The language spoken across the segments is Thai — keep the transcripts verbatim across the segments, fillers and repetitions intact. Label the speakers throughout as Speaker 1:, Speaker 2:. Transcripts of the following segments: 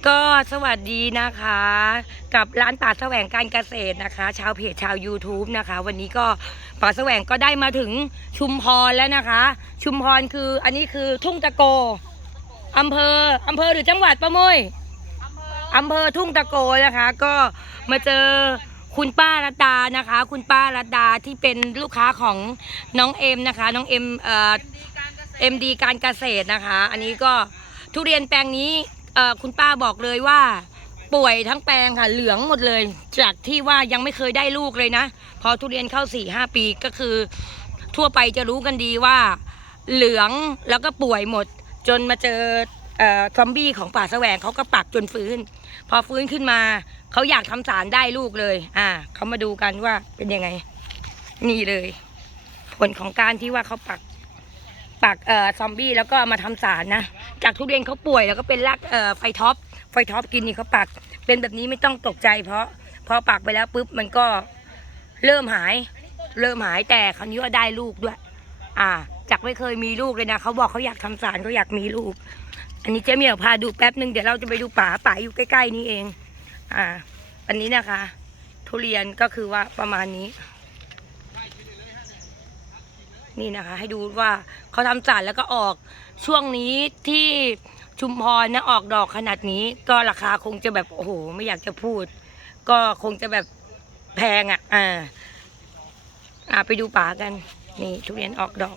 Speaker 1: ก็สวัสดีนะคะกับร้านป่าแสวงการเกษตรนะคะชาวเพจชาว ยูทูบ นะคะวันนี้ก็ป่าแสวงก็ได้มาถึงชุมพรแล้วนะคะชุมพรคืออันนี้คือทุ่งตะโกอำเภออำเภอหรือจังหวัดป้ามุ้ยอำเภอทุ่งตะโกนะคะก็มาเจอคุณป้ารัตดานะคะคุณป้ารัตดาที่เป็นลูกค้าของน้องเอ็มนะคะน้องเอ็มเอ่อเอ็มดีการเกษตรนะคะอันนี้ก็ทุเรียนแปลงนี้เอ่อคุณป้าบอกเลยว่าป่วยทั้งแปลงค่ะเหลืองหมดเลยจากที่ว่ายังไม่เคยได้ลูกเลยนะพอทุเรียนเข้าสี่ห้าปีก็คือทั่วไปจะรู้กันดีว่าเหลืองแล้วก็ป่วยหมดจนมาเจอซอมบี้ของป่าแสวงเขาก็ปักจนฟื้นพอฟื้นขึ้นมาเขาอยากทำสารได้ลูกเลยอ่าเขามาดูกันว่าเป็นยังไงนี่เลยผลของการที่ว่าเขาปักปักเอ่อซอมบี้แล้วก็มาทำสารนะจากทุเรียนเขาป่วยแล้วก็เป็นรากเอ่อไฟท็อปไฟท็อปกินนี่เขาปักเป็นแบบนี้ไม่ต้องตกใจเพราะพอปักไปแล้วปุ๊บมันก็เริ่มหายเริ่มหายแต่คราวนี้ว่าได้ลูกด้วยอ่าจากไม่เคยมีลูกเลยนะเขาบอกเขาอยากทำสารเขาอยากมีลูกอันนี้เจ๊เหมียวพาดูแป๊บนึงเดี๋ยวเราจะไปดูป่าป่าอยู่ใกล้ๆนี้เองอ่าอันนี้นะคะทุเรียนก็คือว่าประมาณนี้นี่นะคะให้ดูว่าเขาทำสารแล้วก็ออกช่วงนี้ที่ชุมพรนะออกดอกขนาดนี้ก็ราคาคงจะแบบโอ้โหไม่อยากจะพูดก็คงจะแบบแพงอ่ะอ่าอ่าไปดูป่ากันนี่ทุเรียนออกดอก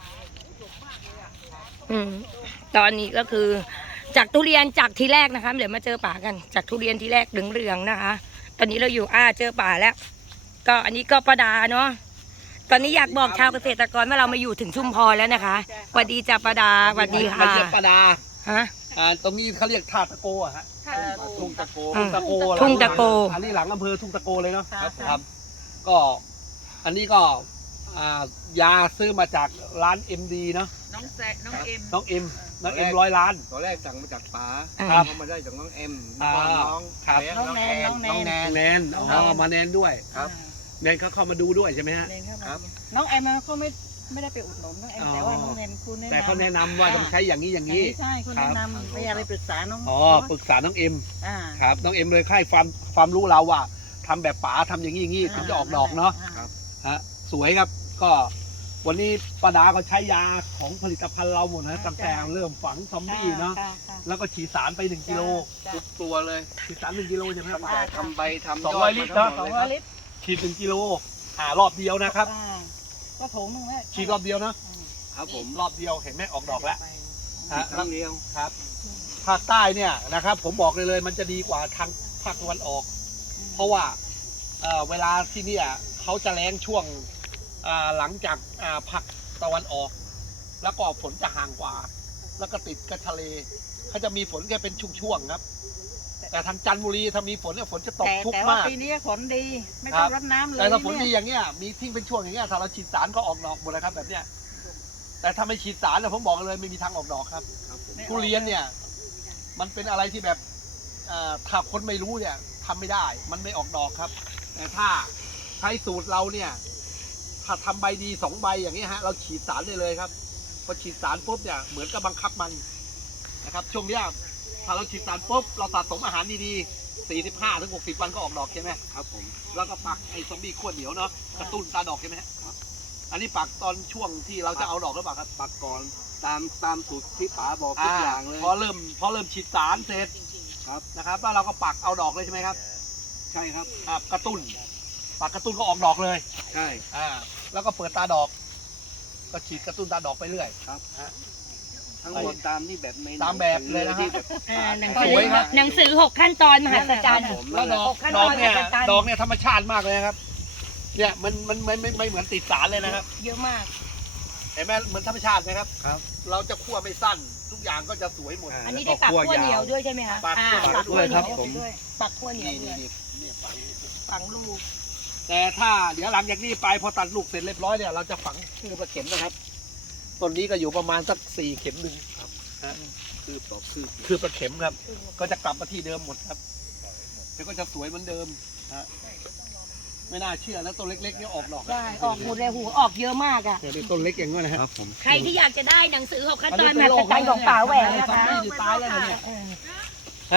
Speaker 1: อืมตอนนี้ก็คือจากทุเรียนจากทีแรกนะคะเดี๋ยวมาเจอป่ากันจากทุเรียนทีแรกเหลืองๆนะคะตอนนี้เราอยู่อ่าเจอป่าแล้วก็อันนี้ก็ประดาเนาะตอนนี้อยากบอกชาวเกษตรกรว่าเรามาอยู่ถึงชุมพรแล้วนะคะสวัสดีจ่าประดาสวัสดีค่ะ
Speaker 2: เรียกประดา
Speaker 1: ฮะ
Speaker 2: อ่าตรงนี้เขาเรียกท่าตะโกอะฮะทุ่งตะโกทุ่งตะโก
Speaker 1: ทุ่งตะโก
Speaker 2: อันนี้หลังอำเภอทุ่งตะโกเลยเนาะครับครับก็อันนี้ก็อ่ายาซื้อมาจากร้าน เอ็ม ดี เนาะ
Speaker 3: น้องแซน้องเอ็ม
Speaker 2: น้องเอ็มน้องเอ็มร้อยล้าน
Speaker 4: ตอนแรกสั่งมาจากป๋า
Speaker 2: ครับ
Speaker 4: เขามาได้จากน้องเอ็ม
Speaker 2: อ่า
Speaker 4: น้อง
Speaker 2: ครับ
Speaker 3: น้องแนนน้องแน
Speaker 4: น้อง
Speaker 3: น
Speaker 4: แนน
Speaker 2: แนนอ๋อมาแนนด้วย
Speaker 4: ครับ
Speaker 2: แนนเขาเข้ามาดูด้วยใช่ไหมฮะ
Speaker 3: แนนเข้า
Speaker 4: ครั
Speaker 3: มา
Speaker 4: บ
Speaker 3: น้องแอมเขาไม่ไม่ได้ไปอุดหนุนน้องแอม
Speaker 2: อ๋อ
Speaker 3: แต่ว่าน้องแนนคุณแนะนำ
Speaker 2: แต่เขาแนะนำว่าต้องใช้อย่างนี้อย่างนี้
Speaker 3: ใช่คุณแนะนำพยายามไปปรึกษาน้อง
Speaker 2: อ๋อปรึกษาน้องเอ็ม
Speaker 3: อ่า
Speaker 2: ครับน้องเอ็มเลยให้ความความรู้เราว่าทำแบบป๋าทำอย่างนี้อย่างนี้ถึงจะออกดอกเนาะ
Speaker 3: ครับ
Speaker 2: ฮะสวยครับก็วันนี้ป้าดาก็ใช้ยาของผลิตภัณฑ์เราหมดนะตั้งแต่เริ่มฝังซอมบี้เนาะแล้วก็ฉีดสารไปหนึ่งกิโล
Speaker 4: ทุกตัวเลย
Speaker 2: ฉีดสารหนึ่งกิโลใช่ไหมครับ
Speaker 4: ตั้งแต่ทำใบทำ
Speaker 2: สอง
Speaker 4: ยอ
Speaker 2: ร้อ
Speaker 4: ด
Speaker 2: ยลิตร
Speaker 4: มา
Speaker 2: เนาะ
Speaker 4: ทั้งหมดเลยครับ
Speaker 3: ลิตร
Speaker 2: ฉีดหนึ่งกิโลหารอบเดียวนะครับ
Speaker 3: ก็โถงนึงแล้ว
Speaker 2: ฉีดรอบเดียวนะ
Speaker 4: ครับผม
Speaker 2: รอบเดียวเห็นไหมออกดอกแล้วฮะ
Speaker 4: ครั้งเดียว
Speaker 2: ครับภาคใต้เนี่ยนะครับ ผมบอกเลยเลยมันจะดีกว่าทางภาคตะวันออก เพราะว่าเอ่อเวลาที่เนี่ยเขาจะแล้งช่วงอ่าหลังจากอ่าภาคตะวันออก แล้วก็ฝนจะห่างกว่า แล้วก็ติดกับทะเลเขาจะมีฝนแค่เป็นช่วงๆครับ แต่ทางจันทบุรีถ้ามีฝนเนี่ยฝนจะตก
Speaker 3: แต่
Speaker 2: ชุก
Speaker 3: แต่ว่าม
Speaker 2: าก
Speaker 3: ปีนี้ฝนดีไม่ต้องรดน้ำเลย
Speaker 2: แต่ถ้าฝนดีอย่างเงี้ยมีทิ้งเป็นช่วงอย่างเงี้ยถ้าเราฉีดสารก็ออกดอกหมดเลยครับแบบเนี้ยแต่ถ้าไม่ฉีดสารเนี่ยผมบอกเลยไม่มีทางออกดอกครับ
Speaker 4: ครับผม
Speaker 2: ทุเรียนเนี่ยมันเป็นอะไรที่แบบเอ่อถ้าคนไม่รู้เนี่ยทำไม่ได้มันไม่ออกดอกครับ แต่ถ้าใช้สูตรเราเนี่ยถ้าทำใบดีสองใบอย่างนี้ฮะเราฉีดสารได้เลยครับพอฉีดสารปุ๊บเนี่ยเหมือนกับบังคับมันนะครับช่วงเนี้ยถ้าเราฉีดสารปุ๊บเราสะสมอาหารดีๆสี่สิบห้าถึงหกสิบวันก็ออกดอกใช่ไหม
Speaker 4: ครับผม
Speaker 2: แล้วก็ปักไอ้ซอมบี้ขวดเหนียวเนาะกระตุ้นตาดอกใช่ไหมครับอันนี้ปักตอนช่วงที่เราจะเอาดอกหรือเปล่าครับ
Speaker 4: ปักก่อนตามตามสูตรที่ป๋าบอกทุกอย่างเลย
Speaker 2: พอเริ่มพอเริ่มฉีดสารเสร็จ
Speaker 4: ครับ
Speaker 2: นะครับแล้วเราก็ปักเอาดอกเลยใช่ไหมครับ
Speaker 4: ใช่ครับ
Speaker 2: อ่ากระตุ้นปักกระตุ้นก็ออกดอกเลย
Speaker 4: ใช่
Speaker 2: อ่าแล้วก็เปิดตาดอก ก็ฉีดกระตุ้นตาดอกไปเรื่อย
Speaker 4: ครับ
Speaker 2: ฮะ
Speaker 4: ทั้งหมดตามที่แบบใน
Speaker 2: ตามแบบเลยนะฮะ
Speaker 4: ที่แบบ
Speaker 1: อ่าหนัง
Speaker 2: ส
Speaker 1: สื
Speaker 2: ว
Speaker 1: อย
Speaker 2: ครับ
Speaker 1: หนังสือหกขั้นตอนมหัศจรรย์
Speaker 2: แล้วดอก
Speaker 1: ขั้น
Speaker 2: ด
Speaker 1: ต
Speaker 2: อ
Speaker 1: อก น
Speaker 2: เนี่ย
Speaker 1: มหัศจรรย์
Speaker 2: ดอกเนี่ยธรรมชาติมากเลยนะครับ เนี่ยมันมันไม่ไม่ไม่เหมือนติดสารเลยนะครับ
Speaker 1: เยอะมาก
Speaker 2: เห็นไหมเหมือนธรรมชาตินะครับ
Speaker 4: ครับ
Speaker 2: เราจะคั่วไม่สั้น ทุกอย่างก็จะสวยหมด
Speaker 1: อันนี้ได้ปักขั้วเหนียวด้วยใช่ไหมคะ
Speaker 2: ปัก
Speaker 1: อ่า
Speaker 2: ขั้ว
Speaker 1: ปักขั้วเหนียว
Speaker 4: ด้วยครับผม
Speaker 1: ด้วยปักขั้วเหนียว
Speaker 2: นี่
Speaker 1: ด้
Speaker 2: นี่
Speaker 1: วย
Speaker 2: นี่เนี่ยฝัง
Speaker 1: ฝังลูก
Speaker 2: แต่ถ้าเดี๋ยวหลังจากนี้ไปพอตัดลูกเสร็จเรียบร้อยเนี่ยเราจะฝังคือประเข็มนะครับต้นนี้ก็อยู่ประมาณสักสี่เข็มหนึ่งครับฮะ
Speaker 4: คือต่อคือ
Speaker 2: คือประเข็มครับ ก็จะกลับมาที่เดิมหมดครับเดี๋ยวก็จะสวยเหมือนเดิมฮะไม่น่าเชื่อนะต้นเล็กๆเนี่ยออกดอก
Speaker 1: ใช่ออกหมดเลยหูออกเยอะมากอ่ะ
Speaker 2: เนี่ยเป็นต้นเล็กอย่างนี้นะฮะ
Speaker 4: ครับผม
Speaker 1: ใครที่อยากจะได้หนังสือหกขั้นตอนมหัศจรรย์ของป่าแหวงนะคะ
Speaker 2: ตายแล้วเนี่ย
Speaker 1: เออ
Speaker 2: ฮะ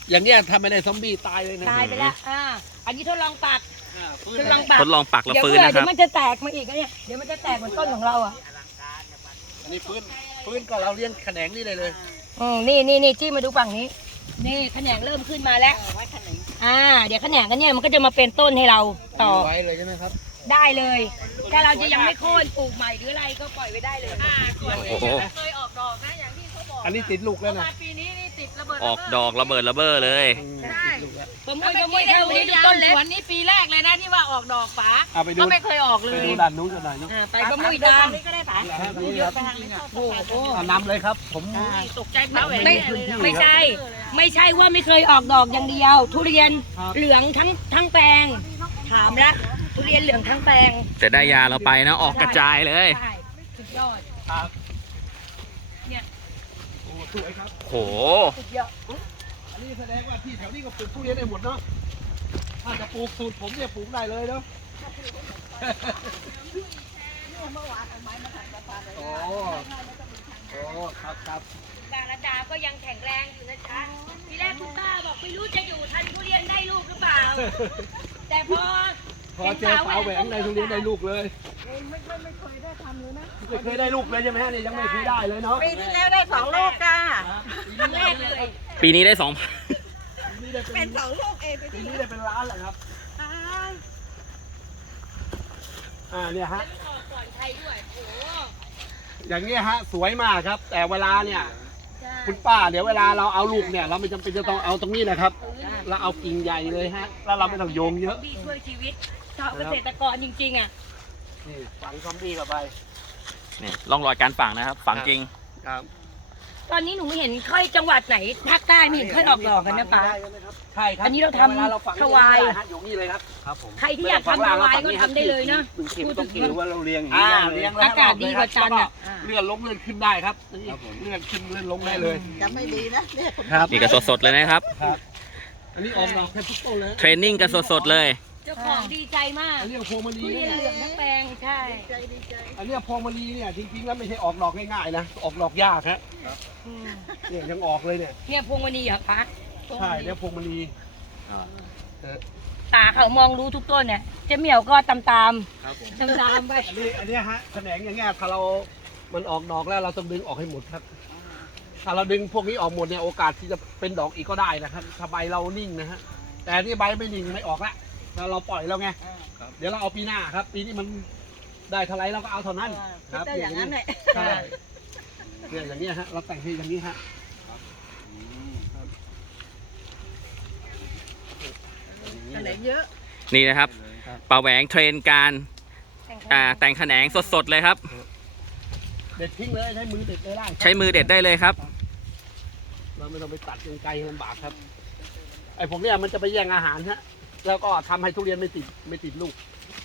Speaker 2: อย่างเงี้ยถ้าไม่ได้ซอมบี้ตายเลยนะ
Speaker 1: ตายไปแล้วอ่าอันนี้ทดลองปัก
Speaker 2: อ่าฟื้น
Speaker 1: ทดลองปัก
Speaker 5: ทดลองปักแล้ว
Speaker 1: เดี๋ยว
Speaker 5: ฟื้น
Speaker 1: เพื่อ
Speaker 5: นะค
Speaker 1: เดี๋ย
Speaker 5: รับ
Speaker 1: วมันจะแตกมาอีกนะเนี่ยเดี๋ยวมันจะแตกเหมือนต้นของเราอ่ะ
Speaker 2: อันนี้ฟื้นฟื้นก็เราเลี้ยงแขนงนี่เลยเลย
Speaker 1: อืมนี่นี่นี่จี้มาดูฝั่งนี้ นี่แขนงเริ่มขึ้นมาแล้ว
Speaker 3: ไว้ขนม
Speaker 1: อ่า เดี๋ยวแขนงกันเนี่ยมันก็จะมาเป็นต้นให้เราต่อ
Speaker 2: ไว้เลยใช่ไหมครับ
Speaker 1: ได้เลย ถ้าเราจะยังไม่โค่นปลูกใหม่หรืออะไรก็ปล่อยไว้ได้เลย
Speaker 5: โอ้โห
Speaker 3: เคยออกดอกนะอย่างที่เขาบอก
Speaker 2: อันนี้ติดลูกแล้วนะ
Speaker 3: มาปีนี้นี่ติดระเบิด
Speaker 5: ออกดอกระเบิดระเบ้อเลย
Speaker 2: อืม
Speaker 3: ใช่
Speaker 2: ติดลูกแล้ว
Speaker 1: ประมุยประมุยเท่านี้ดูต้นเล็ก
Speaker 3: สวนนี้ปีแรกเลยนะที่ว่าออกดอกฝา
Speaker 2: เอาไปดู
Speaker 3: ก็ไม่เคยออกเล
Speaker 2: ไป
Speaker 3: ย
Speaker 2: ดูด้านนู้นกันหน่อยเนาะ
Speaker 1: อ่าไปประมุย
Speaker 3: ตา
Speaker 1: ตาม
Speaker 3: นี้ก็ได้ฝา
Speaker 2: ครับ
Speaker 3: เยอะไปทางนี้
Speaker 1: โอ้โห
Speaker 2: เอานำเลยครับ ผม
Speaker 3: ตกใจพระแหวน
Speaker 1: ไม่
Speaker 3: เลยนะ
Speaker 1: ไม่ใช่ ไม่ใช่ว่าไม่เคยออกดอกอย่างเดียว ทุเรียน
Speaker 2: ครับ
Speaker 1: เหลืองทั้งทั้งแปลง ถามละทุเรียนเหลืองทั้งแปลง
Speaker 5: แต่ได้ยาเราไปนะออกกระจายเลย
Speaker 1: ใช่สุดยอด
Speaker 2: ครับ
Speaker 1: เนี่ย
Speaker 2: โอ้สวยครับ
Speaker 5: โห
Speaker 1: สุดยอด
Speaker 2: อันนี้แสดงว่าที่แถวนี้ก็ปลูกทุเรียนได้หมดเนาะ ถ้าจะปลูกสูตรผมเนี่ยปลูกได้เลยเนาะ โอ้โอ้ครับครับ
Speaker 1: บางระดาก็ยังแข็งแรงอยู่นะจ๊ะทีแรกคุณป้าบอกไม่รู้จะอยู่ทันทุเรียนได้ลูกหรือเปล่า แต่พอ
Speaker 2: พอเจอสาวแหวงในทุเรียนได้ลูกเลย
Speaker 3: ไม่ไม่ไม่เคยได้ทำเลยนะ
Speaker 2: ไม่เคยได้ลูกเลยใช่ไหมฮะเนี่ยยังไม่เคยได้เลยเนาะ
Speaker 3: ปีที่แล้วได้สองลูกค่ะ
Speaker 1: ครั้งแรกเลย
Speaker 5: ปีนี้ได้สองพัน
Speaker 2: ปีนี้ได้เป็
Speaker 3: เป็น นสองลูกเองปี
Speaker 2: ปี
Speaker 3: ที่
Speaker 2: นี้
Speaker 3: แล้ว
Speaker 2: ได้เป็นล้านแหละครับ อ่าเนี่ยฮะ
Speaker 1: แล้วมันออกก่อนใครด้วยโอ้โห
Speaker 2: อย่างเงี้ยฮะสวยมากครับ แต่เวลาเนี่ย
Speaker 1: ใช่
Speaker 2: คุณป้าเดี๋ยวเวลาเราเอาลูกเนี่ย เราไม่จำเป็นจะต้องเอาตรงนี้นะครับ เราเอากิ่งใหญ่เลยฮะ แล้วเราไม่ต้องโยงเยอะ
Speaker 1: บี้ช่วยชีวิตชาวเกษตรกรจริงๆอ่ะ
Speaker 2: นี่ฝังซอมบี้เข้าไป
Speaker 5: นี่ร่องรอยการฝังนะครับ ฝังจริง
Speaker 2: ครับ
Speaker 1: ตอนนี้หนูไม่เห็นค่อยจังหวัดไหนภาคใต้ไม่เห็นค่อยออกดอกกันนะป้า
Speaker 2: ใช่ครับ
Speaker 1: อันนี้เราทำ
Speaker 2: วลฝัง
Speaker 1: ถวาย
Speaker 2: ได้ฮะอยู่นี่เลยครับ ครับผม
Speaker 1: ใครที่อยากทำถวายก็ทำได้เลยเนาะ
Speaker 4: พูดต้องคิดว่าเราเรียงอย่าง
Speaker 2: อ่า
Speaker 4: นี้ได้เลย
Speaker 2: เลี้ยงแล้ว
Speaker 1: อากาศดีกว่าจันทร์อะ
Speaker 2: เลื่อนลงเลื่อนขึ้นได้ครับนี่เลื่อนขึ้นเลื่อนลงได้เลย
Speaker 3: จะไม่ดีนะเนี่ย
Speaker 2: ครับ
Speaker 5: นี่ก็สดๆเลยนะครับ
Speaker 2: ครับ อันนี้ออมดอกแค่ทุกต้นเลย
Speaker 5: เทรนนิ่งกันสดๆเลย
Speaker 1: เจ้าของดีใจมาก
Speaker 2: อันนี้พวงมณี
Speaker 1: ทุเรียนเหลืองทั้งแปลงใช่
Speaker 3: ใจดีใจ
Speaker 2: อันนี้พวงมณีเนี่ยจริงๆแล้วไม่ใช่ออกดอกง่ายๆนะออกดอกยากฮะ
Speaker 1: อืม
Speaker 2: เนี่ยยังออกเลยเนี่ย
Speaker 1: เนี่ยพวงมณีเหรอคะ
Speaker 2: ใช่เนี่ยพวงมณีเออ
Speaker 1: ตาเขามองรู้ทุกต้นเนี่ยเจ๊เหมียวก็ตามตาม
Speaker 2: ครับผม
Speaker 1: ตามตามๆไป
Speaker 2: อันนี้อันนี้ฮะแขนงอย่างเงี้ยถ้าเรา มันออกดอกแล้วเราต้องดึงออกให้หมดครับ ถ้าเราดึงพวกนี้ออกหมดเนี่ยโอกาสที่จะเป็นดอกอีกก็ได้นะครับถ้าใบเรานิ่งนะฮะแต่อันนี่ใบไม่นิ่งไม่ออกละแล้วเราปล่อยแล้วไงเดี๋ยวเราเอาปีหน้าครับ ปีนี้มันได้เท่าไรเราก็เอาเท่านั้น
Speaker 3: คิดได้อย่างนั้นแหละ
Speaker 2: ใช่เนี่ยอย่างเงี้ยฮะเราแต่งให้อย่างนี้ฮะ
Speaker 3: อันไหนเยอะ
Speaker 5: นี่นะครับป่าแหวงเทรนการอ่าแต่งแขนงสดๆเลยครับ
Speaker 2: เด็ดทิ้งเลยใช้มือเด็ดเลยได้ครับ
Speaker 5: ใช้มือเด็ดได้เลยครับ
Speaker 2: เราไม่ต้องไปตัดยังไกลลำบากครับไอ้พวกเนี้ยมันจะไปแย่งอาหารฮะแล้วก็ทำให้ทุเรียนไม่ติดไม่ติดลูก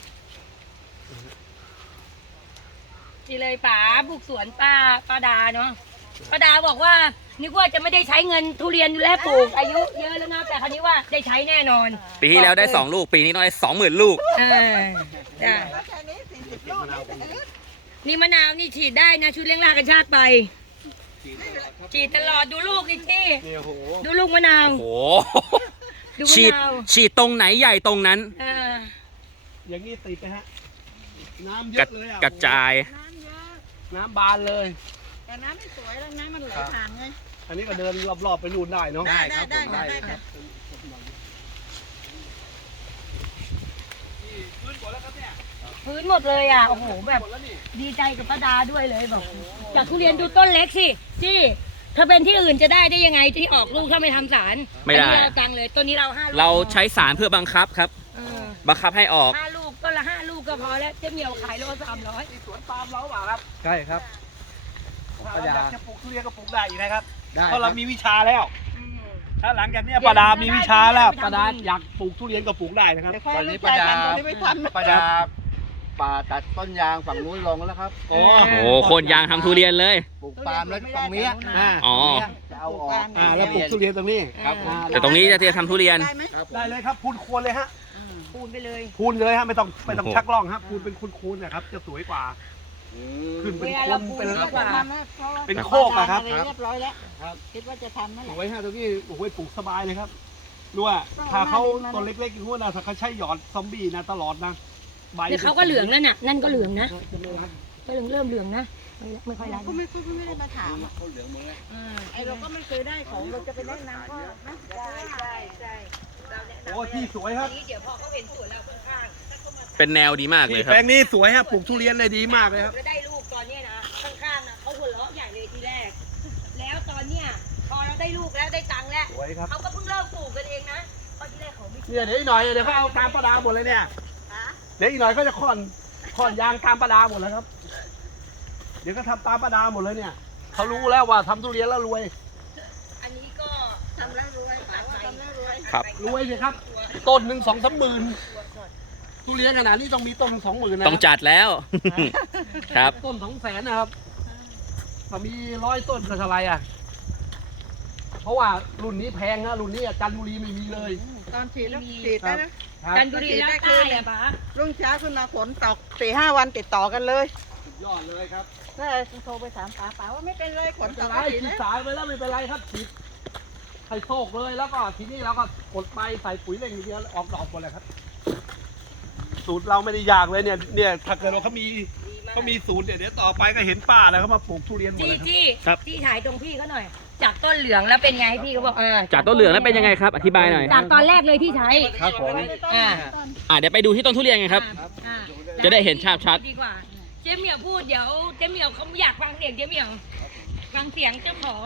Speaker 1: นี่เลยป๋าบุกสวนป้าป้าดาเนาะป้าดาบอกว่านึกว่าจะไม่ได้ใช้เงินทุเรียนแล้วปลูกอายุเยอะแล้วนะแต่คราวนี้ว่าได้ใช้แน่นอน
Speaker 5: ปีที่แล้วได้สองลูก ปีนี้ต้องได้สองหมื่นลูก
Speaker 1: เออได้
Speaker 3: แค่นี้สี่สิบลูกนี่
Speaker 1: นี่มะนาวนี่ฉีดได้นะชุดเลี้ยงรากกระชากไปฉีดตลอดดูลูกดิจี้
Speaker 2: นี่โอ้โห
Speaker 1: ดูลูกมะนาว
Speaker 5: โอ้โห
Speaker 1: ดู
Speaker 5: ฉี
Speaker 1: มะ
Speaker 5: ด
Speaker 1: นาว
Speaker 5: ฉีดตรงไหนใหญ่ตรงนั้น
Speaker 1: เออ
Speaker 2: อย่างนี้ติดนะฮะน้ำเย
Speaker 5: กระ
Speaker 2: อะเลยอ่ะ
Speaker 5: กระจาย
Speaker 3: น้ำเยอะ
Speaker 2: น้ำบานเลย
Speaker 3: แต่น้ำไม่สวยแล้วน้ำมันไหลผ่านไง
Speaker 2: อันนี้ก็เดินรอบๆไปนู่นได้เนาะ
Speaker 3: ได้ได้ได้ได้ได้
Speaker 2: พื้นหมดแล้วครับเนี่ย
Speaker 1: พื้นหมดเลยอ่ะโอ้โหแบบ
Speaker 2: หมดแล้วนี่
Speaker 1: ดีใจกับป้าดาด้วยเลยบอกจากทุเรียนดูต้นเล็กสิจี้ถ้าเป็นที่อื่นจะได้ได้ยังไงที่ออกลูกถ้าไม่ทำสาร
Speaker 5: ไม่ได้
Speaker 1: อันนี้เราตังเลยต้นนี้เราห้าลูก
Speaker 5: เราใช้สารเพื่อบังคับครับ
Speaker 1: เออ
Speaker 5: บังคับให้ออก
Speaker 1: ห้าลูกต้นละห้าลูกก็พอแล้วเจ๊เหมียวขายโลสามร้อย
Speaker 2: สวนปาล์มเราเปล่าครับ
Speaker 4: ใช่ครับ
Speaker 2: ถ้าเราอยากจะปลูกทุเรียนก็ปลูกได้อีกนะครับ
Speaker 4: ได้
Speaker 2: เพราะเรามีวิชาแล้ว ถ้าหลังจากเนี้ยปาดามีวิชาแล้วปาดาอยากปลูกทุเรียนก็ปลูกได้นะครับ
Speaker 3: เดี๋ยวค่อยรู้ใจกันตอนนี้ไม่ทัน
Speaker 4: ประดาป่าตัดต้นยางฝั่งนู้นลงแล้วครับ
Speaker 2: โอ้
Speaker 5: โอ้โหโคนยางทำทุเรียนเลย
Speaker 4: ปลูกปาล์มแล้วตรงเนี้ย
Speaker 2: อ่า
Speaker 5: อ๋อ
Speaker 4: จะเอาออก
Speaker 2: อ่าแล้วปลูกทุเรียนตรงนี้
Speaker 4: ครับผม
Speaker 2: อ่า
Speaker 5: แต่ตรงนี้จะทำทุเรียน
Speaker 3: ได้ไหม
Speaker 4: ครับผม
Speaker 2: ได้เลยครับพูนควรเลยฮะ
Speaker 1: ปูนไปเลย
Speaker 2: พูนเลยฮะไม่ต้องไม่ต้อง
Speaker 5: โอ้โห
Speaker 2: ชักล่องครับพูนเป็นคูนๆนะครับจะสวยกว่าขึ้นเป็น
Speaker 1: เวลา
Speaker 2: ค
Speaker 1: เรา
Speaker 2: น
Speaker 1: ปลูก
Speaker 2: เป็น
Speaker 1: ดีกว่า
Speaker 2: เป็นโคกอะครับ
Speaker 3: เรียบร้อยแล้ว
Speaker 2: ครับ
Speaker 3: คิดว่าจะทำเมื่อไห
Speaker 2: ส
Speaker 3: ร่
Speaker 2: วยฮะตรงนี้โอ้โหปลูกสบายเลยครับรู้ว่าถ้าเขาต้นเล็กๆอย่างนู้นนะถ้าเขาใช้หยอดซอมบี้นะตลอดนะใบ
Speaker 1: เดี๋ยวเขาก็เหลืองแล้วน่ะนั่นก็เหลืองนะ
Speaker 2: จะไม่รัด
Speaker 1: ก็เหลืองเริ่มเหลืองนะไม่ไม่ค่อยรัด
Speaker 3: ก็ไม่ค่อยไม่ได้มาถามอะ
Speaker 4: เขาเหลืองหมดเลย
Speaker 1: อ่า
Speaker 3: ไอเราก็ไม่เคยได้ของเราจะไปแนะนำก็นะ
Speaker 1: ใช่ใช่ใช่เราแนะนำ
Speaker 2: โอ้ที่สวยครับ
Speaker 1: อันนี้เดี๋ยวพอเขาเห็นสวนเราข้างๆถ้าเขามา
Speaker 5: เป็นแนวดีมากเลย
Speaker 2: ที่
Speaker 5: ครับ
Speaker 2: แปลงนี้สวยฮะปลูกทุเรียนเลยดีมากเลยครับ
Speaker 1: แล้วได้ลูกตอนเนี้ยนะข้างๆนะเขาหัวเราะใหญ่เลยทีแรก แล้วตอนเนี้ยพอเราได้ลูกแล้วได้ตังค์แล้ว
Speaker 2: สวยครับ
Speaker 1: เขาก็เพิ่งเริ่มปลูกกันเองนะเพราะทีแรกเขาไม่
Speaker 2: เนี่ยเดี๋ยวอีกหน่อยเดี๋ยวเขาเอาตามประดาหมดเลยเนี่ยเดี๋ยวอีกหน่อยก็จะค่อนค่อนยางตามประดาหมดแล้วครับ เดี๋ยวก็ทำตามประดาหมดเลยเนี่ยเขารู้แล้วว่าทำทุเรียนแล้วรวย
Speaker 1: อันนี้ก็
Speaker 3: ทำแล้วรวยถามว่าทำแล้วรวย
Speaker 5: ครับ
Speaker 2: รวยสิครับ ต้นหนึ่งสองสามหมื่นทุเรียนขนาดนี้ต้องมีต้นสองหมื่นนะ
Speaker 5: ต้องจัดแล้ว ครับ
Speaker 2: ต้นสองแสนนะครับถ้ามีร้อยต้นก็เท่าไหรอ่ะ เพราะว่ารุ่นนี้แพงนะรุ่นนี้จันทบุรีไม่มีเลย
Speaker 3: ตอนฉีดแล้วฉีดแล้วนะ
Speaker 1: จันทบุรีแล้วใต้อะปะ
Speaker 3: รุ่งเช้าขึ้นมาฝนตกสี่ห้าวันติดต่อกันเลย
Speaker 2: สุดยอดเลยครับ
Speaker 3: ก็โทรไปถามป๋าป๋าว่าไม่เป็นไรฝ
Speaker 2: ไม่
Speaker 3: นต
Speaker 2: เป็น
Speaker 3: ก
Speaker 2: ไร
Speaker 3: ก็ฉีด
Speaker 2: ฉีด
Speaker 3: แล้ว
Speaker 2: สายไปแล้วไม่เป็นไรครับฉีดใส่โซกเลยแล้วก็ทีนี้เราก็กดไปใส่ปุ๋ยเร่งทีเดียวออกดอกหมดเลยครับ สูตรเราไม่ได้ยากเลยเนี่ยเนี่ยถ้าเกิดว่าเขามีเขามีสูตรเนี่ยเดี๋ยวต่อไปก็เห็นป้าแล้วเขามาปลูกทุเรียนหมด
Speaker 1: จี้
Speaker 2: เลยครับ
Speaker 1: จี้
Speaker 5: ครับ
Speaker 1: จี้ถ่ายตรงพี่เขาหน่อย จากต้นเหลืองแล้วเป็นไงพี่เขาบอกเออ
Speaker 5: จากต้นเหลืองแล้วเป็นยังไงครับ อธิบายหน่อย
Speaker 1: จากตอนแรกเลยที่ใช้
Speaker 2: ครับผม
Speaker 1: อ่า
Speaker 5: อ่าเดี๋ยวไปดูที่ต้นทุเรียนกันครับ
Speaker 1: อ่า
Speaker 5: จะได้เห็นภาพชัด
Speaker 1: ดีกว่า เจ๊เหมียวพูดเดี๋ยวเจ๊เหมียวเขาอยากฟังเสียงเจ๊เหมียวฟังเสียงเจ้าของ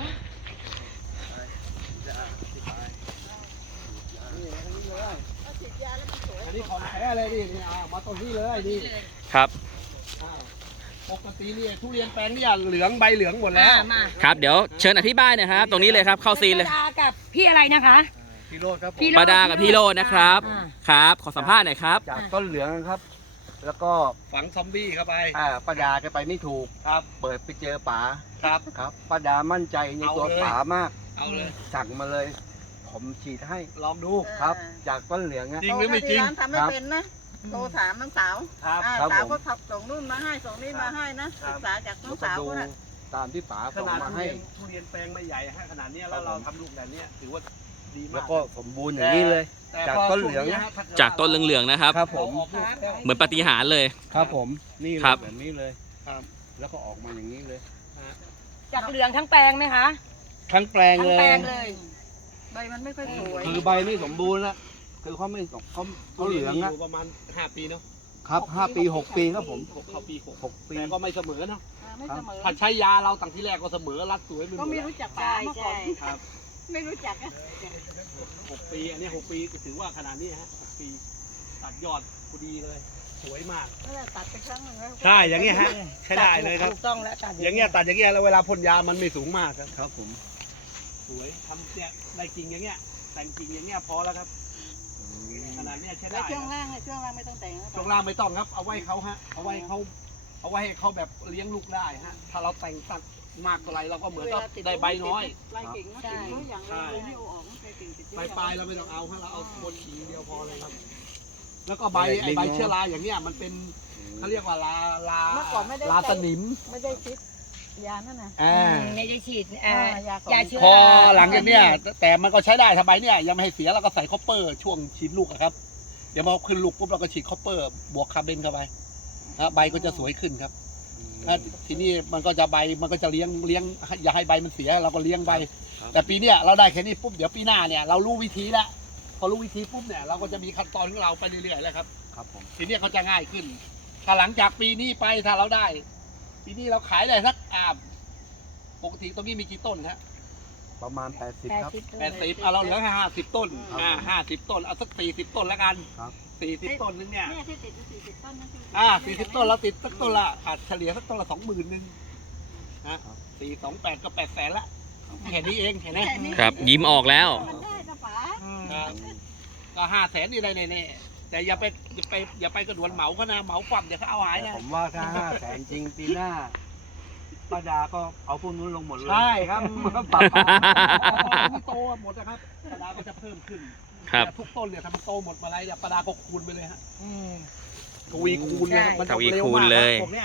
Speaker 2: อันนี้ของแท้เลยนี่นี่เอามาต้นนี้เลยนี่
Speaker 5: ครับ
Speaker 2: อ้าวปกติเนี่ยทุเรียนแปลงเนี่ยเหลืองใบเหลืองหมดแล้ว
Speaker 1: อ่ามา
Speaker 5: ครับ เดี๋ยวเชิญอธิบายหนะครับ ตรงนี้เลยครับ เข้าซีนเลย
Speaker 1: ป้าดากับพี่อะไรนะคะ
Speaker 4: พี่โรดครับผม
Speaker 1: พี่โรจน์
Speaker 5: ป้าดากับพี่โรจน์นะครับ
Speaker 1: อ่า
Speaker 5: ครับ ขอสัมภาษณ์หน่อยครับ
Speaker 4: จากต้นเหลืองครับ แล้วก็
Speaker 2: ฝังซอมบี้เข้าไป
Speaker 4: อ่าป้าดาแกไปไม่ถูก
Speaker 2: ครับ
Speaker 4: เปิดไปเจอป๋า
Speaker 2: ครับ
Speaker 4: ครับป้าดามั่นใจในตัว
Speaker 2: เอาเลย
Speaker 4: ป๋ามาก
Speaker 2: เอาเลย
Speaker 4: สั่งมาเลย ผมฉีดให้
Speaker 2: ลองดู
Speaker 4: ครับ จากต้นเหลืองอะ
Speaker 2: จริงหรือไม่จริง
Speaker 3: โทาที่านทำไม่เป็นนะโทรถามน้องสาว
Speaker 2: ครับ
Speaker 3: อ่า
Speaker 4: ครับ
Speaker 3: สาว
Speaker 4: ผม
Speaker 3: ก็ขับส่งนู่นมาให้ส่งนี่มาให้นะ
Speaker 2: ครั
Speaker 3: ศึ
Speaker 2: บ
Speaker 3: กษาจากน้อ
Speaker 4: แล้
Speaker 3: ง
Speaker 4: วก็
Speaker 3: สาว
Speaker 4: ดู
Speaker 3: ก็นะ
Speaker 4: ตามที่ป๋า
Speaker 2: ข
Speaker 4: ส่ง
Speaker 2: นาด
Speaker 4: มา
Speaker 2: ทุ
Speaker 4: ให้
Speaker 2: เรียนทุเรียนแปลงไม่ใหญ่ฮะขนาดเนี้ยแล้วเราทำลูกแบบเนี้ยถือว่าดีมาก
Speaker 4: แล้วก็สมบูรณ์อย่างนี้เลย
Speaker 2: แต่
Speaker 4: จาก
Speaker 2: พอ
Speaker 4: ต้นเหลือง
Speaker 2: ช่วฮะถ้ากิด
Speaker 5: จากต้นเหลืองๆนะครับ
Speaker 4: ครับผม
Speaker 2: เราออกลูกแล้ว
Speaker 5: เหมือนปาฏิหาริย์เลย
Speaker 4: ครับผมนี่เลย
Speaker 5: ครับ
Speaker 4: แบบนี้เลย
Speaker 2: ครับ
Speaker 4: แล้วก็ออกมาอย่างนี้เลย
Speaker 1: จากเหลืองทั้งแปลงไหมคะ
Speaker 4: ทั้งแปลง
Speaker 1: ทั้ง
Speaker 4: เล
Speaker 1: แปล
Speaker 4: ย
Speaker 1: งเลย
Speaker 3: ใบมันไม่ค่อยสวย
Speaker 4: คือใบไม่สมบูรณ์ละคือเขาไม่เขาเขาเหลือง
Speaker 2: อ
Speaker 4: อะ
Speaker 2: ยู่ประมาณห้าปีเนาะ
Speaker 4: ครับห้าปีหกปีครับผม
Speaker 2: หกเข้าปีหก
Speaker 4: หกปี
Speaker 2: แต่ก็ไม่เสมอเนาะ
Speaker 3: อ่าไม่เสมอ
Speaker 2: ถ้าใช้ยาเราตั้งที่แรกก็เสมอรัดสวยไปหม
Speaker 3: ก็
Speaker 2: ด
Speaker 3: ไม่
Speaker 2: แล้ว
Speaker 3: รู้จักป๋าเมื่อก่อน
Speaker 2: ครับ
Speaker 3: ไม่รู้จักอะ
Speaker 2: หกปีอันนี้หกปีถือว่าขนาดนี้ฮะหกปีตัดยอดพอดีเลย สวยมาก
Speaker 3: นั่นแหละตัดไปครั้งหนึ่งแล้ว
Speaker 2: ใช่อย่างเงี้ยฮะใช้ได้เลยครับ
Speaker 1: ถูกต้องแล้วตัด
Speaker 2: อย่างเงี้ยตัดอย่างเงี้ยแล้วเวลาพ่นยามันไม่สูงมากครับ
Speaker 4: ครับผม
Speaker 2: สวยทำเนี่ยได้กิ่งอย่างเงี้ยแต่งกิ่งอย่างเงี้ยพอแล้วครับขนาดเนี้ยใช้
Speaker 3: แล้
Speaker 2: ได้
Speaker 3: วช่วงล่างอะช่วงล่างไม่ต้องแต่งนะ
Speaker 2: ช่วงล่างไม่ต้องครับเอาไว้เขาฮะเอาไว้เขาเอาไว้ให้เขาแบบเลี้ยงลูกได้ฮะถ้าเราแต่งตัดมากเท่าไรเราก็เหมือนกับได้ใบน้อย
Speaker 3: ลายกิ่งนะกิ่งน้อยอย่างเราไม่เอาออกไม่กิ่งติด
Speaker 2: ปลายปลายเราไม่ต้องเอาฮะเราเอาบนกิ่งเดียวพอเลยครับ แล้วก็ใบไอ้ใบเชื้อราอย่างเงี้ยมันเป็นเขาเรียกว่าลาลา
Speaker 3: เมื่อก่อนไม่ได้
Speaker 2: ลาสนิม
Speaker 3: ไม่ได้คิดยานั่นน่ะ
Speaker 2: อ่า
Speaker 1: ไม่ได้ฉีดเอ่อ
Speaker 3: อ่ายาของ
Speaker 1: ยาเชื้อ
Speaker 2: พอ
Speaker 1: รา
Speaker 2: หลังจากเนี้ยแต่มันก็ใช้ได้ถ้าใบเนี่ยยังไม่ให้เสียเราก็ใส่คอปเปอร์ช่วงฉีดลูกอะครับเดี๋ยวพอขึ้นลูกปุ๊บเราก็ฉีดคอปเปอร์บวกคาร์เบนเข้าไปนะใบก็จะสวยขึ้นครับนะทีนี้มันก็จะใบมันก็จะเลี้ยงเลี้ยงอย่าให้ใบมันเสียเราก็เลี้ยงใบ แต่ปีเนี้ยเราได้แค่นี้ปุ๊บเดี๋ยวปีหน้าเนี่ยเรารู้วิธีแล้วพอรู้วิธีปุ๊บเนี่ยเราก็จะมีขั้นตอนของเราไปเรื่อยๆแล้วครับ
Speaker 4: ครับผม
Speaker 2: ทีเนี้ยเขาจะง่ายขึ้น ถ้าหลังจากปีนี้ไปถ้าเราได้ ปีนี้เราขายได้สักอ่าปกติตรงนี้มีกี่ต้นฮะ
Speaker 4: ประมาณแปดสิบ
Speaker 1: แปด
Speaker 4: ครับ
Speaker 1: สิบ
Speaker 2: แปดสิบอ่ะเราเหลือแค่ห้าสิบต้น
Speaker 4: ครับ
Speaker 2: อ่าห้าสิบต้นเอาสักสี่สิบต้นแล้วกัน
Speaker 4: ครับ
Speaker 2: สี่สิบต้นนึงเนี่ย
Speaker 3: เนี่ยที่ติดอยู่สี่สิบต้นนั่นคือ
Speaker 2: อ่าสี่สิบต้นเราติดสักต้นละอาจเฉลี่ยสักต้นละสองหมื่นหนึ่งนะสี่สองแปดก็แปดแสนละแค่นี้เองเห็นไหม
Speaker 3: แค่นี้
Speaker 5: ครับ ยิ้มออกแล้ว
Speaker 3: มันได้นะป๋า
Speaker 2: ครับก็ห้าแสนนี่ได้แน่ๆแต่อย่าไปอย่าไปอย่าไปกระดวนเหมาเขานะเหมาฝับเดี๋ยวเขาเอาหายนะ
Speaker 4: ผมว่าถ้าห้าแสนจริงปีหน้าป้าดาก็เอาพวกนู้นลงหมดเลย
Speaker 2: ใช่ครับปรับที่โตหมดนะครับปลาดาก็จะเพิ่มขึ้น
Speaker 5: ครับ
Speaker 2: ทุกต้นเนี่ยถ้ามันโตหมดมาอะไรเนี่ยปลาดาก็คูณไปเลยฮะ
Speaker 1: อืม
Speaker 2: ทวีคูณเลยครับมัน
Speaker 5: ทวี
Speaker 2: เร็
Speaker 5: คูณ
Speaker 2: มาก
Speaker 5: เลย
Speaker 2: พวกเนี้ยข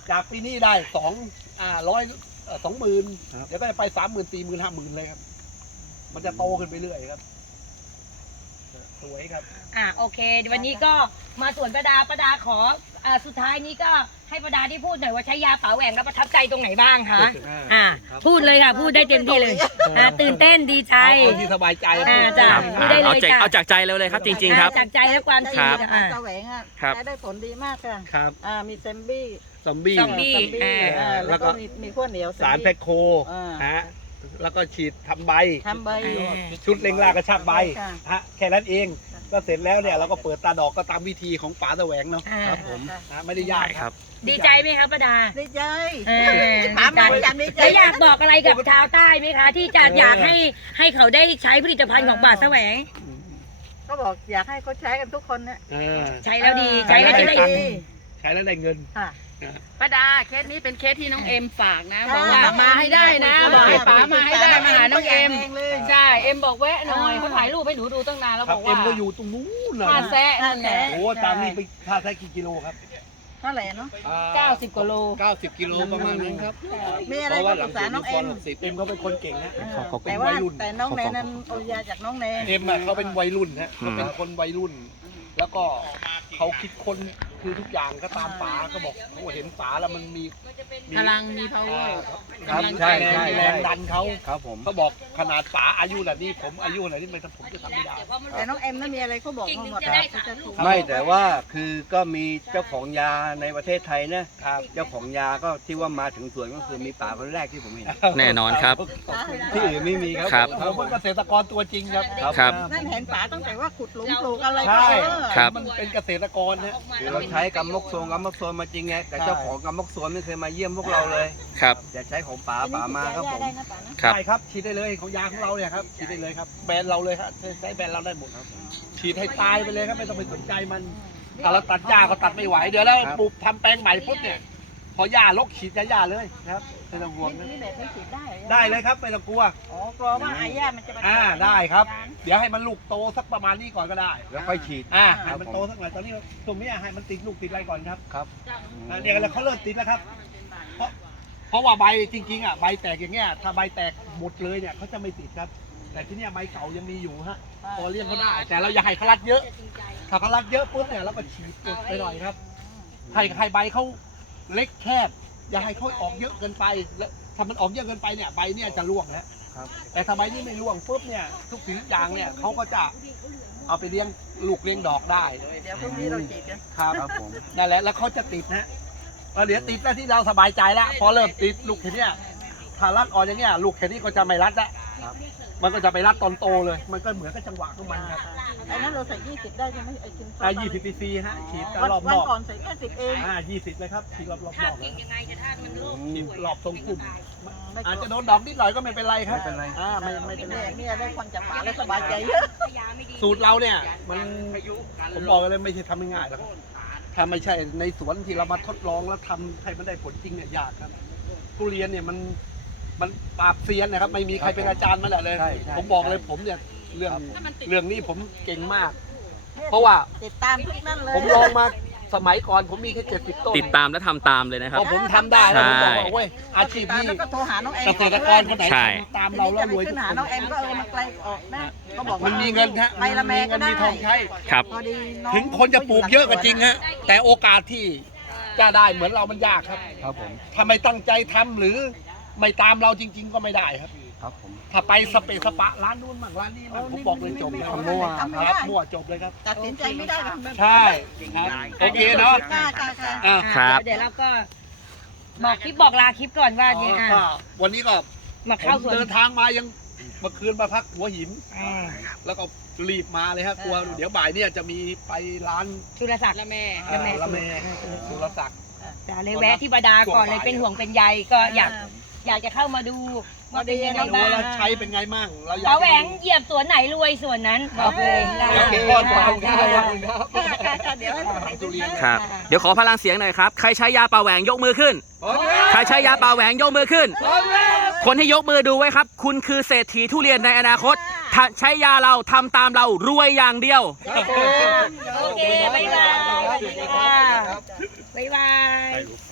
Speaker 2: จากปีนี้ได้สองอ่าร้อยสองหมื่น
Speaker 4: ครับ
Speaker 2: เดี๋ยวก็จะไปสามหมื่นสี่หมื่นห้าหมื่นเลยครับ มันจะโตขึ้นไปเรื่อยครับสวยครับ
Speaker 1: อ่ะโอเค วันนี้ก็มาสวนประดาประดาขออ่าสุดท้ายนี้ก็ให้ประดาที่พูดหน่อยว่าใช้ยาป๋าแหว่งแล้วประทับใจตรงไหนบ้างคะอ่าพูดเลยค่ะ พูดได้เต็มที่เลยอ่าตื่นเต้นดีใจ
Speaker 2: เอาที่สบายใจ
Speaker 1: อ่าจ้ะ
Speaker 5: ครับ
Speaker 1: พูดได้เลย
Speaker 5: เอาจาก
Speaker 1: จ้ะ
Speaker 5: เอาจากใจเราเลยครับ จริง ๆ ครับ
Speaker 1: จากใจและความจริง
Speaker 5: ครับ
Speaker 1: จ้ะ
Speaker 3: ปลา
Speaker 1: อ่า
Speaker 3: ตะแหวงอ่ะ
Speaker 5: ครับ
Speaker 3: ใช้ได้ผลดีมากค่ะ
Speaker 2: ครับ
Speaker 3: อ่ามีเซมบี้
Speaker 2: ซอมบี้
Speaker 1: ซอมบี้
Speaker 3: เออ
Speaker 1: เออ
Speaker 3: แล้วก็มีมีขั้วเหนียว
Speaker 2: สารแพคโค
Speaker 3: อ่า
Speaker 2: ฮะแล้วก็ฉีดทำใบ
Speaker 3: ทำใบ
Speaker 2: ชุดเล็งรากกระชับใบ
Speaker 3: ค่ะ
Speaker 2: ฮะแค่นั้นเองก็เสร็จแล้วเนี่ยเราก็เปิดตาดอกก็ตามวิธีของป๋าแสวงเนาะ
Speaker 1: อ่า
Speaker 2: ครับผม
Speaker 3: ค่ะ
Speaker 2: ฮะไม่ได้ยาก
Speaker 5: ใช่ครับ
Speaker 1: ดีใจไหมครับประดา
Speaker 3: ดีใจ
Speaker 1: เออ
Speaker 3: ถามมาอย่างดีใจ
Speaker 1: แล้วอยากบอกอะไรกับชาวใต้ไหมคะ ที่จะอยากให้ให้เขาได้ใช้ผลิตภัณฑ์ของป่าแสวง
Speaker 3: ก็บอกอยากให้เขาใช้กันทุกคนเนี่ย
Speaker 2: เออ
Speaker 1: ใช้แล้วดีใช้แล้วจะได้
Speaker 2: ตังค์ใช้แล้วได้เงิน
Speaker 3: ค่ะ
Speaker 6: ป้าดาเคสนี้เป็นเคสที่น้องเอ็มฝากนะ
Speaker 3: ค่ะ
Speaker 6: บอกว่ามาให้ได้นะบอกให้ป๋ามาให้ได้มาหาน้องเอ็ม
Speaker 3: เองเลย
Speaker 6: ใช่เอ็มบอกแวะหน่อย
Speaker 3: อ่า
Speaker 6: เขาถ่ายรูปให้หนูดูตั้งนานแล้ว
Speaker 2: ครับ
Speaker 6: บอก
Speaker 2: เอ็
Speaker 6: ว่าม
Speaker 2: ก็อยู่ตรงนู้นเลย
Speaker 6: ท่าแซะนั่นแหละ
Speaker 2: โอ้ตามนี้ไปท่าแท้กี่กิโลครับ
Speaker 3: เท่าไหร่เนาะ
Speaker 6: เก้าสิบกว่าโล
Speaker 2: เก้าสิบกิโลประมาณนั้นครับ
Speaker 3: มีอะไรก็ปรึกษาน้องเอ็ม
Speaker 2: เอ็มเขาเป็นคนเก่งนะ
Speaker 5: ขอขอบคุณ
Speaker 3: แต่ว่าแต่น้องแนนนั้นเอายาจากน้องแนน
Speaker 2: เอ็มอะเขาเป็นวัยรุ่นฮะ
Speaker 5: อืม
Speaker 2: เขาเป็นคนวัยรุ่น แล้วก็เขาคิดคนคือทุกอย่างก็ตามป๋าก็บอกเขาเห็นป๋าแล้วมันมีมี
Speaker 6: พลังมี power
Speaker 2: ครับ
Speaker 6: กำลัง
Speaker 2: ใช่
Speaker 6: ใจ
Speaker 2: ใช่แรงดันเขา
Speaker 4: ครับผม
Speaker 2: เขาบอกขนาดป๋าอายุแบบนี้ผมอายุแบบนี้มันผมจะทำไม่ได้
Speaker 3: แต่น้องเอ็มนั้นมีอะไรเขาบอกมาหมดอะเขาจะถูก
Speaker 4: ไม่แต่ว่าคือก็มีเจ้าของยาในประเทศไทยนะครับ เจ้าของยาก็ที่ว่ามาถึงสวนก็คือมีป๋าคนแรกที่ผมเห็น
Speaker 5: แน่นอนครับ
Speaker 4: ที่อื่นไม่มีครับ
Speaker 5: ครับ
Speaker 2: ผมเป็นเกษตรกรตัวจริงครับ
Speaker 5: ครับ
Speaker 3: นั่นเห็นป๋าตั้งแต่ว่าขุดหลุมปลูกอะไร
Speaker 2: ใช่
Speaker 3: ก็เออ
Speaker 5: ครับ
Speaker 2: มันเป็นเกษตรกรนะ
Speaker 4: คือเราใช้กำมกโซนกำมกโซนมาจริงไงแต่เจ้าของกำมกโซนไม่เคยมาเยี่ยมพวกเราเลย
Speaker 5: ครับ
Speaker 4: แต่ใช้ของป๋าป๋ามาครับผม
Speaker 3: ได้นะป๋านะครับ
Speaker 2: ใช่ครับฉีดได้เลยของยาของเราเนี่ยครับฉีดได้เลยครับแบรนด์เราเลยครับใช้ใช้แบรนด์เราได้หมดครับฉีดให้ตายไปเลยครับไม่ต้องไปสนใจมันถ้าเราตัดหญ้าก็ตัดไม่ไหวเดี๋ยวแล้ว
Speaker 4: ครับ
Speaker 2: ปลูกทำแปลงใหม่ปุ๊บเนี่ยพอหญ้าลกฉีดยาหญ้าเลยครับไม่ต้องห่วงนะ
Speaker 3: นี่แบบนี้ฉีดได้หรอ
Speaker 2: ได้เลยครับไม่ต้องกลัว
Speaker 3: อ๋อกลัวว่าอาญามันจะมา
Speaker 2: อ่าได้ครับ เดี๋ยวให้มันลูกโตสักประมาณนี้ก่อนก็ได้
Speaker 4: แล้วค่อยฉีด
Speaker 2: อ่า
Speaker 4: ครั
Speaker 2: ให้
Speaker 4: บ
Speaker 2: มันโตสักหน่อยตอนนี้ตรงนี้ให้มันติดลูกติดอะไรก่อนครับ
Speaker 4: ครับ
Speaker 2: อ่าเนี่ยแล้วเขาเริ่มติดแล้วครับ เพราะเพราะว่าใบจริงๆอ่ะใบแตกอย่างเงี้ยถ้าใบแตกหมดเลยเนี่ยเขาจะไม่ติดครับ แต่ที่เนี้ยใบเก่ายังมีอยู่ฮะพอเลี้ยงเขาได้ แต่เราอย่าให้เขารัดเยอะ ถ้าเขารัดเยอะปุ๊บเนี่ยเราก็ฉีดไปหน่อยครับให้ให้ใบเขาเล็กแคบ อย่าให้เขาออกเยอะเกินไปแล้วถ้ามันออกเยอะเกินไปเนี่ยใบเนี่ยจะร่วงแล้ว
Speaker 4: ครับ
Speaker 2: แต่ถ้าใบนี้ไม่ร่วงปุ๊บเนี่ยทุกสิ่งทุกอย่างเนี่ยเขาก็จะเอาไปเลี้ยงลูกเลี้ยงดอกได้
Speaker 3: เดี๋ยวพรุ่งนี้เราฉีดกัน
Speaker 2: ครับ
Speaker 4: ครับผม
Speaker 2: นั่นแหละแล้วเขาจะติดนะพอเหลือติดแล้วที่เราสบายใจแล้วพอเริ่มติดลูกแค่เนี้ยถ้ารัดอ่อนอย่างเงี้ยลูกแค่นี้ก็จะไม่รัดละ
Speaker 4: ครับ
Speaker 2: มันก็จะไปรัดตอนโตเลย มันก็เหมือนกับจังหวะของมันครับ
Speaker 3: ไอ้นั้นเราใส่ยี่สิบได้ใช่ไหมไอ้กิน
Speaker 2: อ่ายี่สิบซีซีฮะฉีด
Speaker 3: วัน
Speaker 2: รอบ
Speaker 3: วัน
Speaker 2: นอก
Speaker 3: ก่อนใส่แค่สิบเอง
Speaker 2: อ่ายี่สิบเลยครับฉีดรอบรอบน
Speaker 1: ถ้า
Speaker 2: อก
Speaker 1: กิ่งยังไงจะถ้ามันโรค
Speaker 2: ฉีดรอบทรงกลุ่ม
Speaker 3: ไม่ก
Speaker 2: อาจ
Speaker 3: ลั
Speaker 2: จะ
Speaker 3: ว
Speaker 2: โดนดอกนิดหน่อยก็ไม่เป็นไรครับ
Speaker 4: ไม่เป็นไร
Speaker 2: อ่าไม่ไม่เป็นไร
Speaker 3: เนี่ยเนี่ยได้ความจากป๋าแล้วสบายใจเยอะ
Speaker 2: สูตรเราเนี่ยมันผมบอกเลยไม่ใช่ทำง่ายๆหรอกครับถ้าไม่ใช่ในสวนที่เรามาทดลองแล้วทำให้มันได้ผลจริงเนี่ยยากครับทุเรียนเนี่ยมันมันปราบเซียนนะครับไม่มีใครเป็นอาจารย์มันแหละเลย
Speaker 4: ใช่ใช่
Speaker 2: ผมบอกเลยผมเนี่ยเรื่องเรื่องนี้ผมเก่งมาก เพราะว่า
Speaker 3: ติดตามทุกนั่นเลย
Speaker 2: ผมลองมาสมัยก่อนผมมีแค่เจ็ดสิบต้น
Speaker 5: ติดตามและทำตามเลยนะค
Speaker 2: พ
Speaker 5: รับ
Speaker 2: อผมทำได้แล้วผมบอกว่าเว้ยอาชีพ
Speaker 3: ตาม
Speaker 2: นี้
Speaker 3: แล้วก็โทรหาน้องเอ็ม
Speaker 2: เกษตรกรคนไหน
Speaker 5: ใช่
Speaker 2: ตาม
Speaker 3: ที
Speaker 2: เรา
Speaker 3: นี้
Speaker 2: แล้
Speaker 3: จะ
Speaker 2: ว
Speaker 3: ไป
Speaker 2: รวย
Speaker 3: ขึ้
Speaker 2: ทุ
Speaker 3: น
Speaker 2: ก
Speaker 3: หา
Speaker 2: คน
Speaker 3: น้องเอ็มก็เออมาไกลออกนะก็บอก
Speaker 2: มันมีเงินฮะ
Speaker 3: ไปละแม
Speaker 2: มี
Speaker 3: ก็
Speaker 2: เงิน
Speaker 3: ได้
Speaker 2: มีทองใช้
Speaker 5: ครับ
Speaker 3: พอดีน้อง
Speaker 2: ถึงคนจะปลูกเยอะก็จริงฮะแต่โอกาสที่จะได้เหมือนเรามันยากครับ
Speaker 4: ครับผม
Speaker 2: ถ้าไม่ตั้งใจทำหรือไม่ตามเราจริง ๆ ก็ไม่ได้ครับ
Speaker 4: ครับผม
Speaker 2: ถ้าไปสเปะสปะร้านนู้นบ้างร้านนี้บ้างผมบอกเลยจบเลย
Speaker 3: ไม่
Speaker 2: มั่ว
Speaker 3: ทำไม่
Speaker 2: ค
Speaker 3: ได้
Speaker 2: รับมั่วจบเลยครับ
Speaker 3: ตัดสินใจไม่ได้ครับ
Speaker 2: ใช่ครับโอเคเนาะ
Speaker 3: กล้ากล้ากล้า
Speaker 2: อ่ะ
Speaker 5: ครับ
Speaker 1: เดี๋ยวเราก็บอกคลิปบอกลาคลิปก่อนว่าเนี่ย
Speaker 2: ก็วันนี้ก็
Speaker 1: มา
Speaker 2: ผ
Speaker 1: เข้าม สวน
Speaker 2: เดินทางมายังเมื่อคืนมาพักหัวหิน
Speaker 1: อ่า
Speaker 2: แล้วก็รีบมาเลยฮะกลัวเดี๋ยวบ่ายเนี่ยจะมีไปร้าน
Speaker 1: สุรศักดิ์
Speaker 6: ละแม่
Speaker 2: เอ่อละเมสุรศักดิ์
Speaker 1: จะเลยแวะที่บดาก่อนเลยเป็นห่วงเป็นใยก็อยากอยากจะเข้ามาดูว่าเป็นยังไง
Speaker 2: มาดู
Speaker 1: บ้าง
Speaker 2: ว่าเราใช้เป็นไงมั่งเราอยาก
Speaker 1: ป๋า
Speaker 2: จะ
Speaker 1: แหวงเหยียบสวนไหนรวยสวนนั้นบอกเลยนะ
Speaker 2: โอเคขอบคุณครับขอบคุณครับ
Speaker 3: กล้ากล้ากล้าเดี๋ยวให้ผมไปดูนะครับ
Speaker 5: เดี๋ยวขอพลังเสียงหน่อยครับ ใครใช้ยาป่าแหวงยกมือขึ้น ใครใช้ยาป่าแหวงยกมือขึ้น คนที่ยกมือดูไว้ครับ คุณคือเศรษฐีทุเรียนในอนาคต ถ้าใช้ยาเราทำตามเรารวยอย่างเดียว
Speaker 1: โอเคบ๊ายบายสวัสดีค่ะบ๊ายบาย